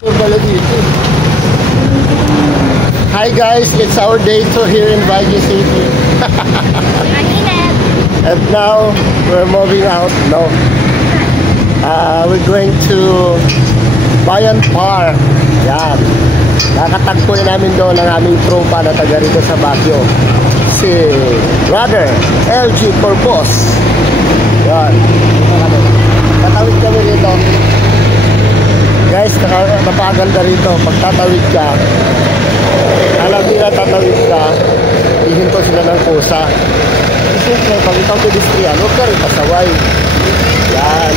Hi guys, it's our day 2 here in Baguio City. And now we're moving out. No, we're going to Bayan Park. Yan. Nakatagpo na namin doon ang aming tropa na taga rito sa Baguio. Si Brother LG Corpus. Yan. Tatawid kami rito. Guys, napakaganda rito. Pag tatawid ka, alam nila tatawid ka, ihinto sila ng kusa. Siyempre, pag ikaw pedestrian, huwag ka rin pasaway. Yan.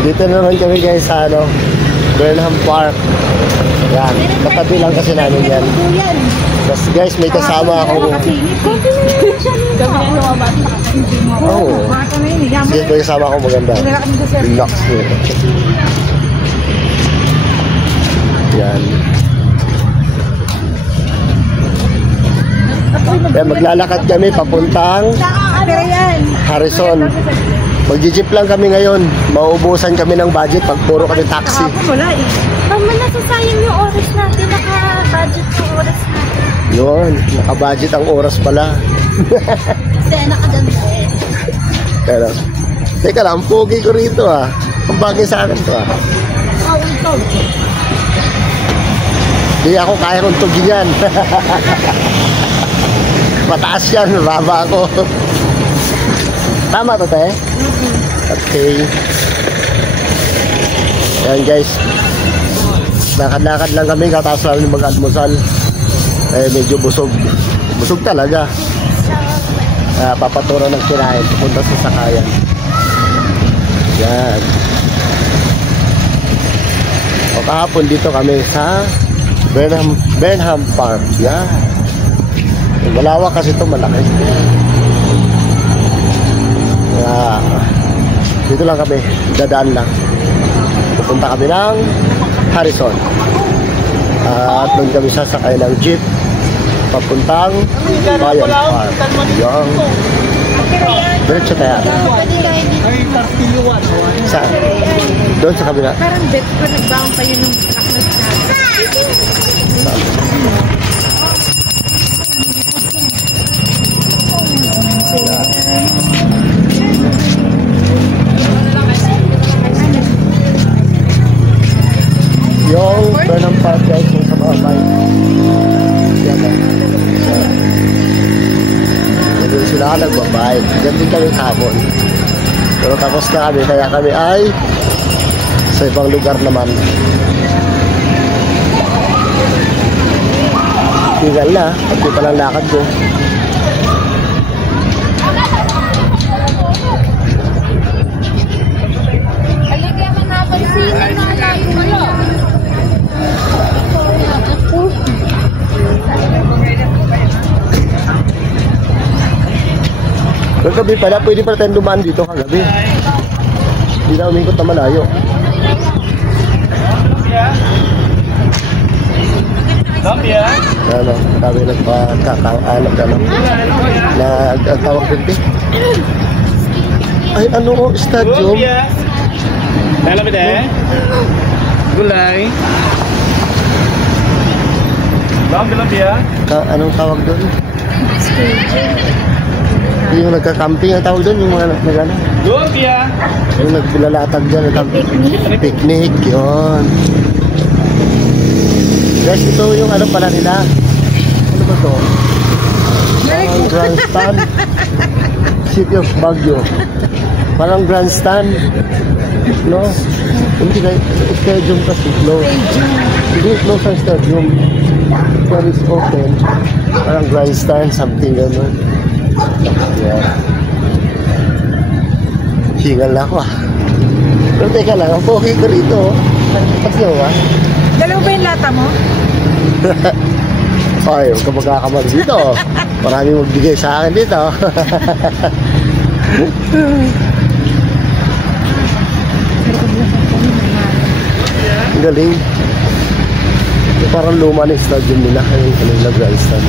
Dito naman kami guys sa Burnham Park. Yan. Katabi lang kasi namin yan. Tapos guys, may kasama ako. Oh. Sige, may kasama ako maganda. Relax nyo. Yan. Yan, maglalakad kami papuntang Harrison. Mag-jeep lang kami ngayon. Mauubusan kami ng budget pag puro kami taxi. Nasasayang yung oras natin. Naka-budget yung oras natin. Yun, naka-budget ang oras pala. Kasi nakaganda eh. Pero, teka lang, pogi ko rito ah. Ang bagay sa akin to ah. Oh, ikaw. Di ako kaya kong tugin yan. Mataas yan, baba ako. Tama to, te? Okay. Ayan guys. Lakad-lakad lang kami, katapos namin mag-almusal. Eh, medyo busog. Busog talaga. Papaturo ng kinain, pupunta sa sakayan. Yan. O kahapon dito kami sa Burnham Park. Yan. Malawak kasi ito, malaki. Dito lang kami, dadaan lang. Pupunta kami ng Harrison. At doon kami sasakay ng jeep papuntang Bayan Park. Yung diretso tayo. Saan? Doon sa kabila. Parang bet ko nagbaong pa yun ng laknat yung Burnham Park guys, yung sa mga bike. Yan guys. Doon sila nagbabike. Diyan din kami kahapon. Pero tapos na kami, kaya kami ay sa ibang lugar naman. Tinggal na, pati pa lang lakad ko. Kagabi pala, pwede pala tayong dumaan dito kagabi. Hindi na umingkot na malayo. Ano, kami nagpakakaanap ka lang. Nagtawag din din. Ay, ano, stadium? Dalam ito gulay. Dalam bilang dia. Anong tawag doon? Yung nagka-camping ang tawag doon, yung mga nagano. Lumpia. Yung naglalatag dyan, picnic, yun. Guys, ito yung ano pala nila. Ano ba ito? Grandstand. City of Baguio. Parang grandstand. No? Hindi na, stadium kasi. No. Hindi, no sa stadium. When it's open, parang grandstand, something gano'n. Yeah. Hingal na ako ah. Pero teka lang, ang pogi ko rito. Pati mo ba? Dalawa ba yung lata mo? Ay, huwag ka magkakamali dito. Maraming magbigay sa akin dito. Ang galing. Parang luma na yung stadium nila. Ayun, kanila grandstand.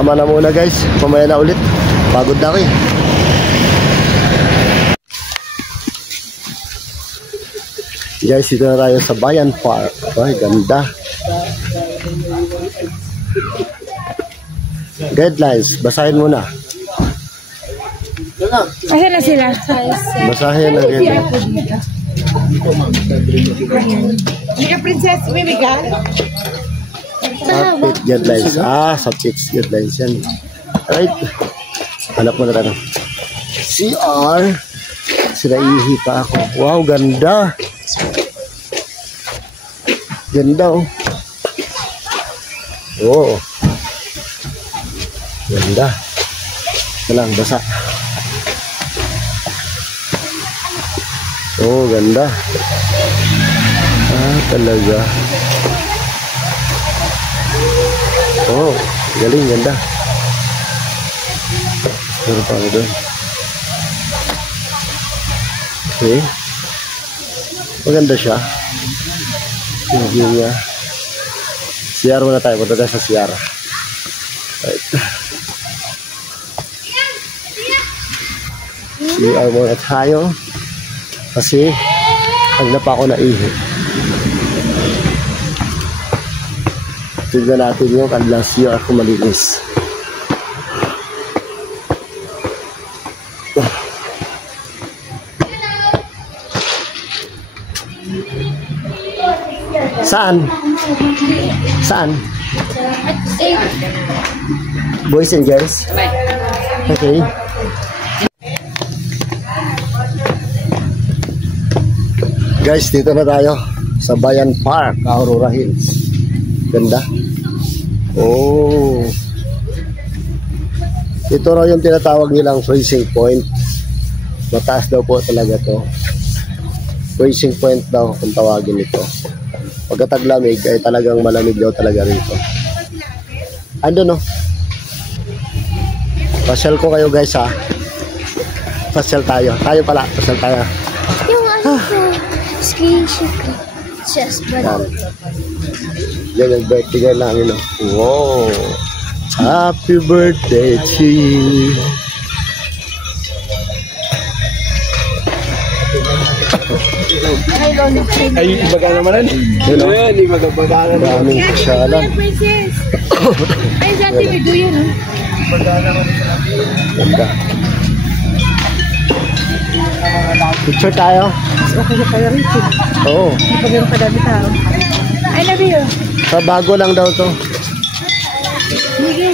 Tama na muna guys. Pamaya na ulit. Pagod na ako eh. Guys, dito na tayo sa Bayan Park. Ay, ganda. Guidelines. Basahin muna. Ayan na sila. Basahin ang guidelines. Hindi ka princess, Mimiga? Sa pit guidelines. Sa pit guidelines yan. Alright. Hanap mo na tayo. CR. Sinaihi pa ako. Wow, ganda. Ganda oh. Oo. Ganda. Ito lang, basa. Oh, ganda. Talaga. Oh, galing, ganda. Meron pa ako doon. Okay. Maganda siya. Yung view niya. CR muna tayo. Punta tayo sa CR. Right. CR muna tayo. Kasi pag napa ako naihi. Tignan natin yung kanilang CR kung malinis. Saan? Saan? Boys and girls? Okay. Guys, dito na tayo sa Bayan Park, Aurora Hills. Ganda. Oh. Ito raw yung tinatawag nilang freezing point. Mataas daw po talaga to. Freezing point daw kung tawagin ito. Pagkataglamig ay talagang malamig daw talaga rito. Ando no? Pasyal ko kayo guys ha. Pasyal tayo. Tayo pala. Pasyal tayo. Yung ano ko, screenshot ko. Just Yan. Yan yung birthday namin. No? Wow. Happy birthday to you. Ay, ibaga naman Yun o. Maraming pasyalan. Princess! Ay, dati may do yun, Ganda. Picture tayo. Okay na pala rito. Oo. Pag yung padami tao. I love you. Sa bago lang daw to. Sige.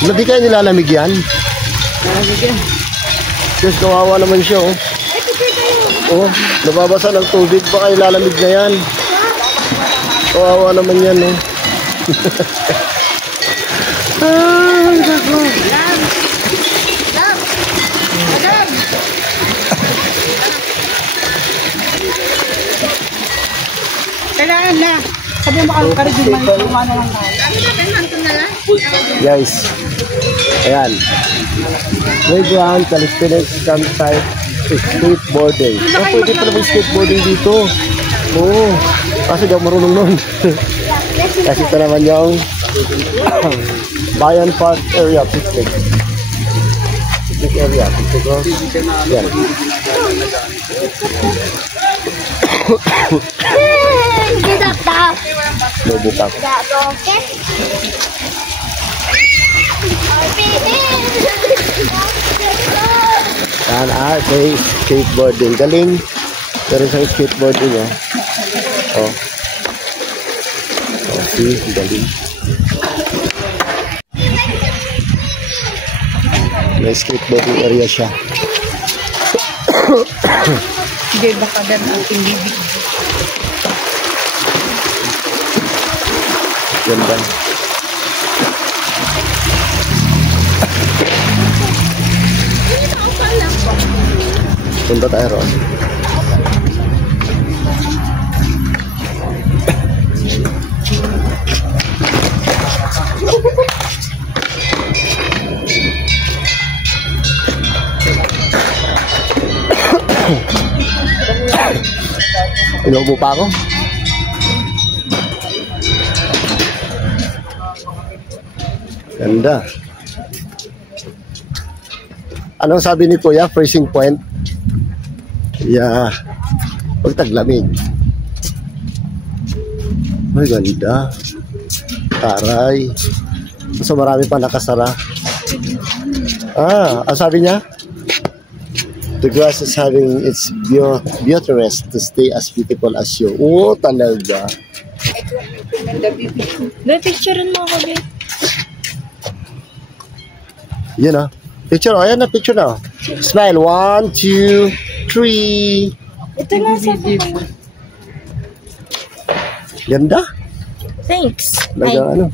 Hindi kayo nilalamig yan? Malamig yan. Diyos, kawawa naman siya oh. Oh, nababasa ng tubig. Baka ilalamig na yan. Kawawa naman yan oh. Ay, nako. Kailangan na. Sabi mo kayo karigin man. Kumano lang tayo. Guys, ayan. Playground, calisthenics, campsite, skateboarding. Oh, pwede pala may skateboarding dito. Oo. Kasi daw marunong nun. Kasi ito naman yung Bayan Park area picnic. Picnic area. Yan. Get up now. Lubukak. Yan okay. Skateboarding. Galing. Pero sa skateboarding oh. Oh, see, galing. May skateboarding area siya. Hindi baka dan ang tinibig. Ganda. Punta tayo ron. Inuubo pa ako. Ganda. Anong sabi ni Kuya? Freezing point? Yeah. Huwag taglamig. Ay, ganda. Taray. So marami pa nakasara. Ang sabi niya? The grass is having its beauty rest to stay as beautiful as you. Oo, talaga. Picturean mo ako, babe. Yun ah. Picture, ayan na, picture na. Smile, 1, 2, 3. Ito na sa Ganda. Thanks. Talaga ano.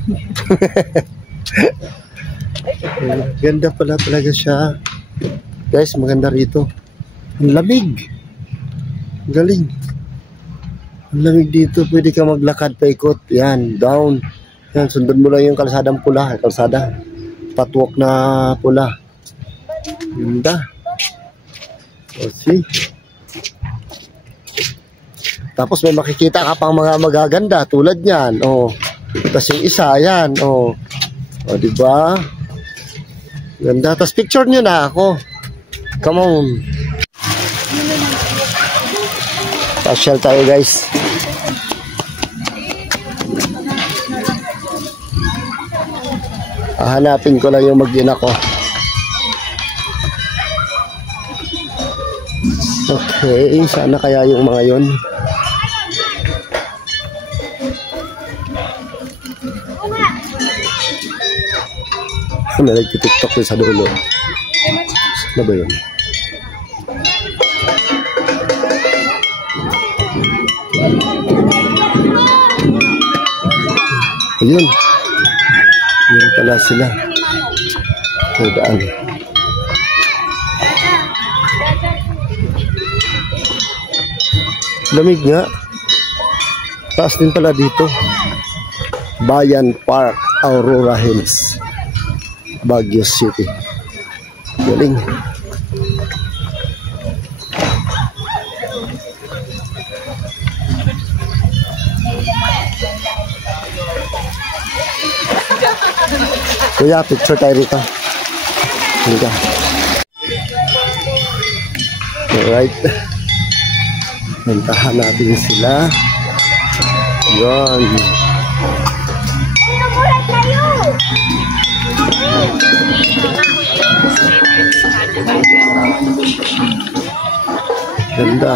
Ganda pala talaga siya. Guys, maganda rito. Ang lamig. Galing. Ang lamig dito. Pwede ka maglakad, paikot. Yan, down. Yan, sundan mo lang yung kalsadang pula. Kalsada. Patwalk na pula. Ganda. O, see? Tapos may makikita ka pang mga magaganda tulad niyan. O. Tapos yung isa, yan. O, diba? Ganda. Tapos picture nyo na ako. Come on. Pasyal tayo, guys. Hanapin ko lang yung mag-ina ko. Okay, sana kaya yung mga yon. May nagtitiktok sa dulo. Ano ba yun? Ayun. Yan pala sila. May daan. Lamig nga. Taas din pala dito. Bayan Park, Aurora Hills, Baguio City. Galing. Kuya, picture tayo rito. Halika. Alright. Puntahan natin sila. Yun. Ganda.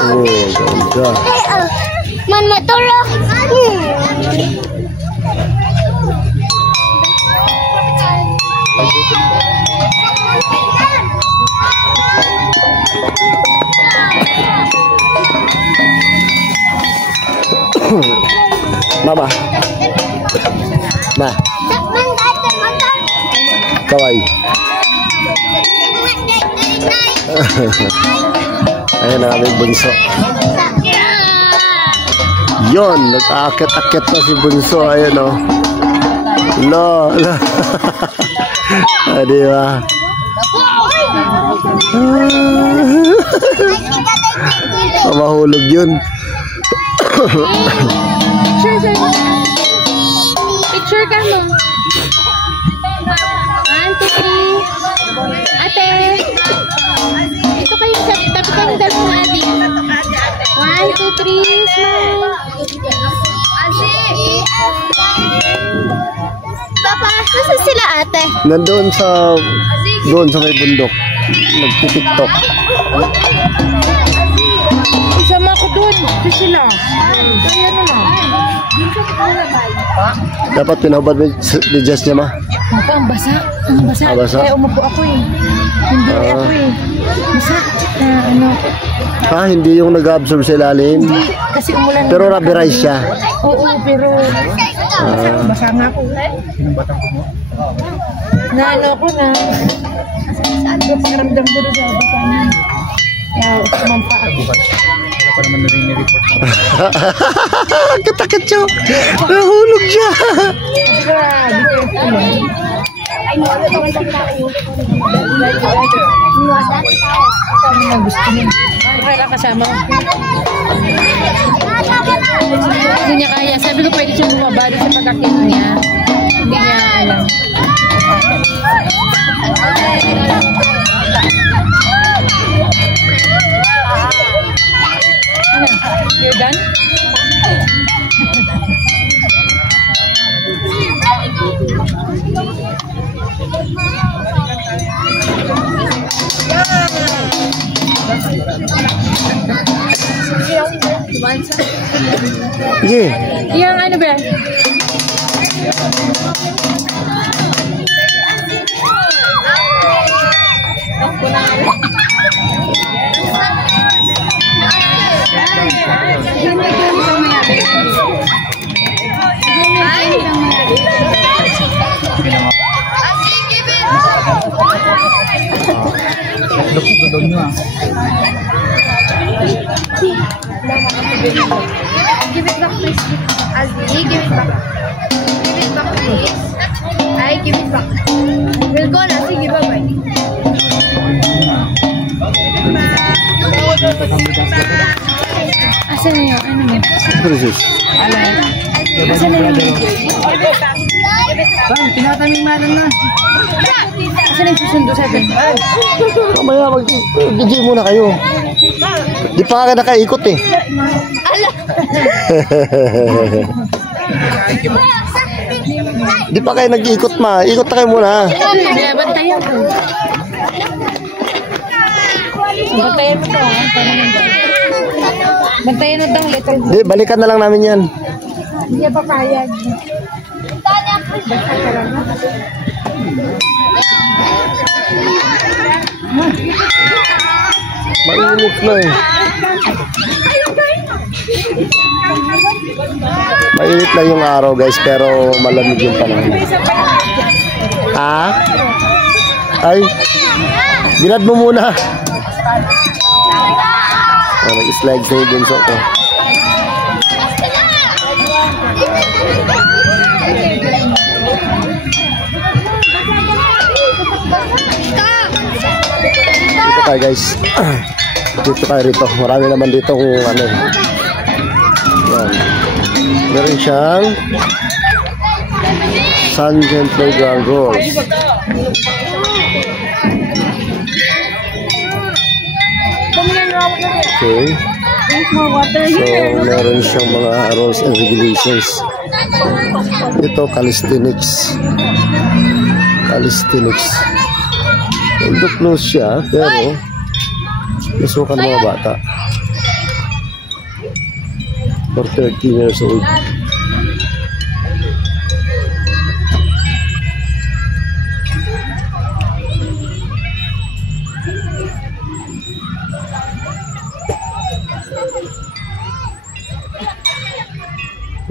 Oh, ganda. Man, matulog. Mama. Ma. Kawaii. Ayan ang aming bunso. Yun, nag-aakit-akit na si bunso. Ayan o. No. Di ba? Mahulog yun. Picture ka mo. 1, 2, 3. Ate. Ito kayo sa tabi kayong dalawang adik. 1, 2, 3. Smile. Papa, nasa sila ate? Nandoon sa may bundok. Nagtitiktok. Isama ko doon. Ito sila. Kaya naman. Dapat pinahubad ni Jess niya, ma? Papa, ang basa. Ang basa. Ah, basa? Kaya umupo ako eh. Hindi ako eh. Basa. Ano? Hindi yung nag-absorb sa ilalim. Hindi. Kasi umulan. Pero rubberized siya. Oo, pero basa nga ako. Na ano ko na. Saan ko pakiramdam ko doon sa basa niya. Kaya sumampa ako. Wala pa naman nare-report. Katakot siya. Nahulog siya. Grabe, careful. Kaya kasama. Hindi niya kaya. Sabi ko pwede siya bumaba doon sa pagkakit niya. Hindi niya alam. Ano? You're done? Sige. Yung ano ba? Doon nyo ah. Give it back, please. Azli, give it back. Give it back, please. I give it back. We'll go na. Sige, bye-bye. Asan na yung ano mo? What is this? Asan na yung Bang, tinataming malam na. Asan na yung susundo sa atin? Mamaya mag-video muna kayo. Di pa ka nakaikot eh. Di pa kayo nag-ikot ma. Ikot na kayo muna. Kaya bantayan ko. Bantayan mo to. Bantayan mo daw little. Di, balikan na lang namin yan. Hindi pa papayag. Mainit na eh. Mainit na yung araw guys, pero malamig yung panahon. Ha? Ay, binad mo muna. Oh, nag-slides na yung bunso ko. Dito tayo guys. Dito tayo rito. Marami naman dito kung ano. Yan. Meron siyang Sunshine Playground Rules. Okay. So, meron siyang mga rules and regulations. Ito, calisthenics. Calisthenics. Ito close siya, pero nasukan mga bata. For 13 years old.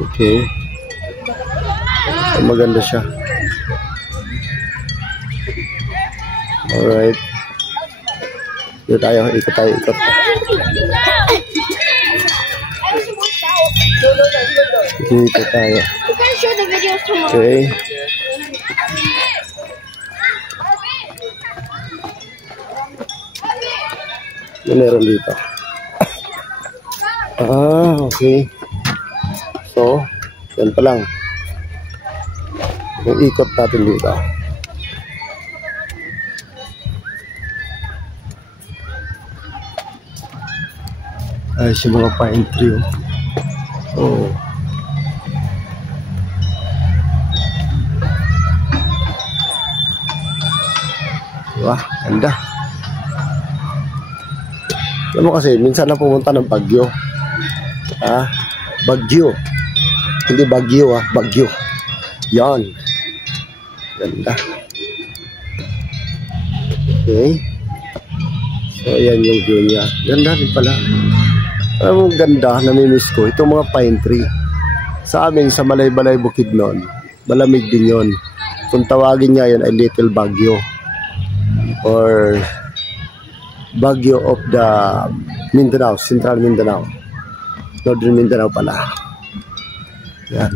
Okay. Maganda siya. Alright. Dito tayo, ikot tayo, ikot. Dito tayo. Okay. Ano meron dito? Ah, okay. So, yan pa lang. Yung ikot natin dito. Ay, yung mga pine tree. Oh. Wah, ganda. Alam mo kasi, minsan na pumunta ng Baguio. Ah, Baguio. Hindi Baguio ah, Baguio. Yan. Ganda. Okay. So, ayan yung view niya. Ganda rin pala. Alam mo, ganda, namimiss ko. Itong mga pine tree. Sa amin, sa Malay-Balay Bukidnon, malamig din yon. Kung tawagin niya yun ay Little Baguio. Or Baguio of the Mindanao, Central Mindanao. Northern Mindanao pala. Yan.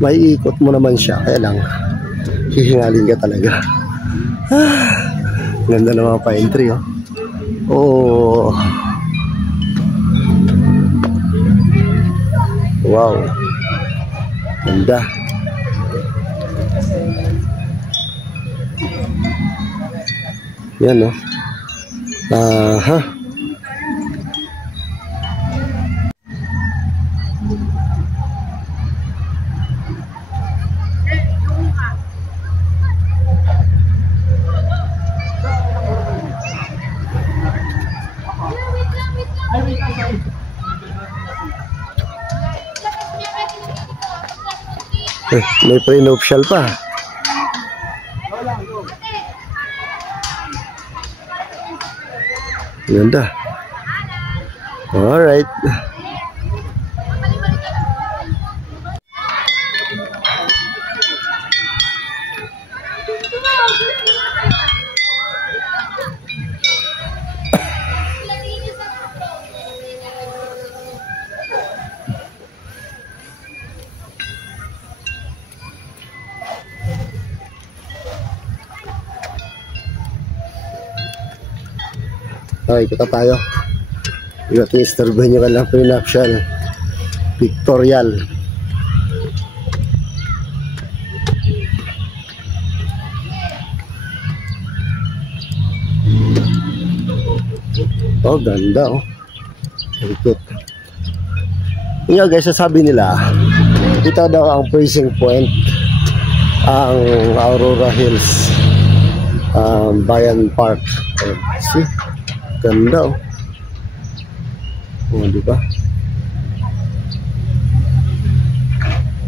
may ikot mo naman siya, kaya lang hihingalin ka talaga. Ganda ng mga pine tree, oh. Oh. Wow. Ganda. Yan, oh. Aha. May pre-nuptial pa. Ganda. Alright. Okay, kita tayo. Ito yung istorbo nyo ka lang pre-nuptial. Pictorial. Oh, ganda, oh. Ikot. Yung guys, sasabi nila, ito daw ang pricing point, ang Aurora Hills Bayan Park. See? Ganda, oh. Oh, di ba?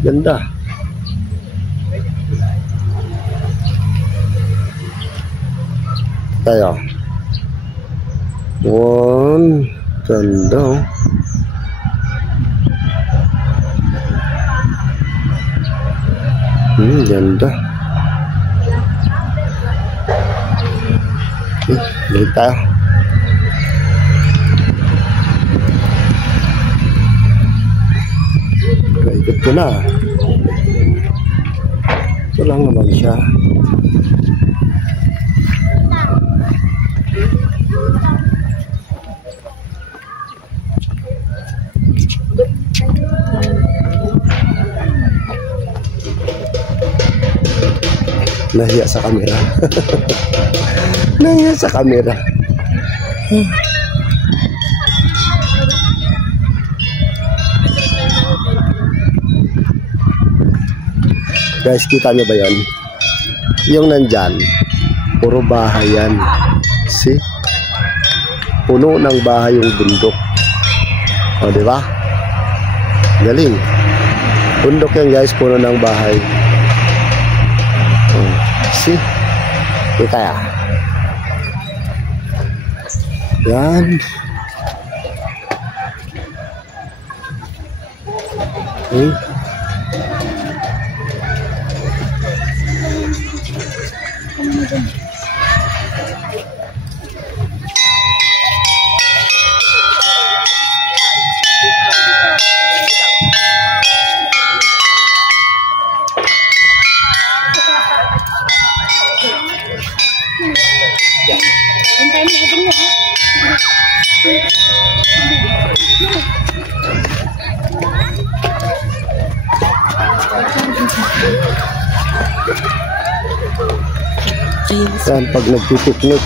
Ganda. Tayo. One. Ganda, oh. Ganda. Balik tayo. Ikot ko na. Ito lang naman siya. Nahiya sa kamera. Nahiya sa kamera. Guys, kita nyo ba yan? Yung nandyan, puro bahay yan. See? Puno ng bahay yung bundok. O, di ba? Galing. Bundok yan guys, puno ng bahay. O, see? Kita ya. Yan. Okay. Yan pag nagpipiknik.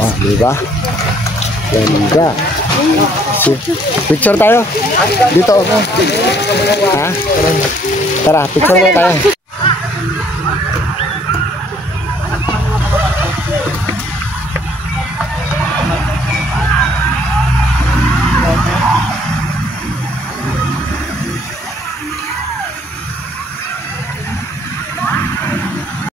Ah, diba? Ganda. Picture tayo. Dito. Ha? Tara, picture na tayo.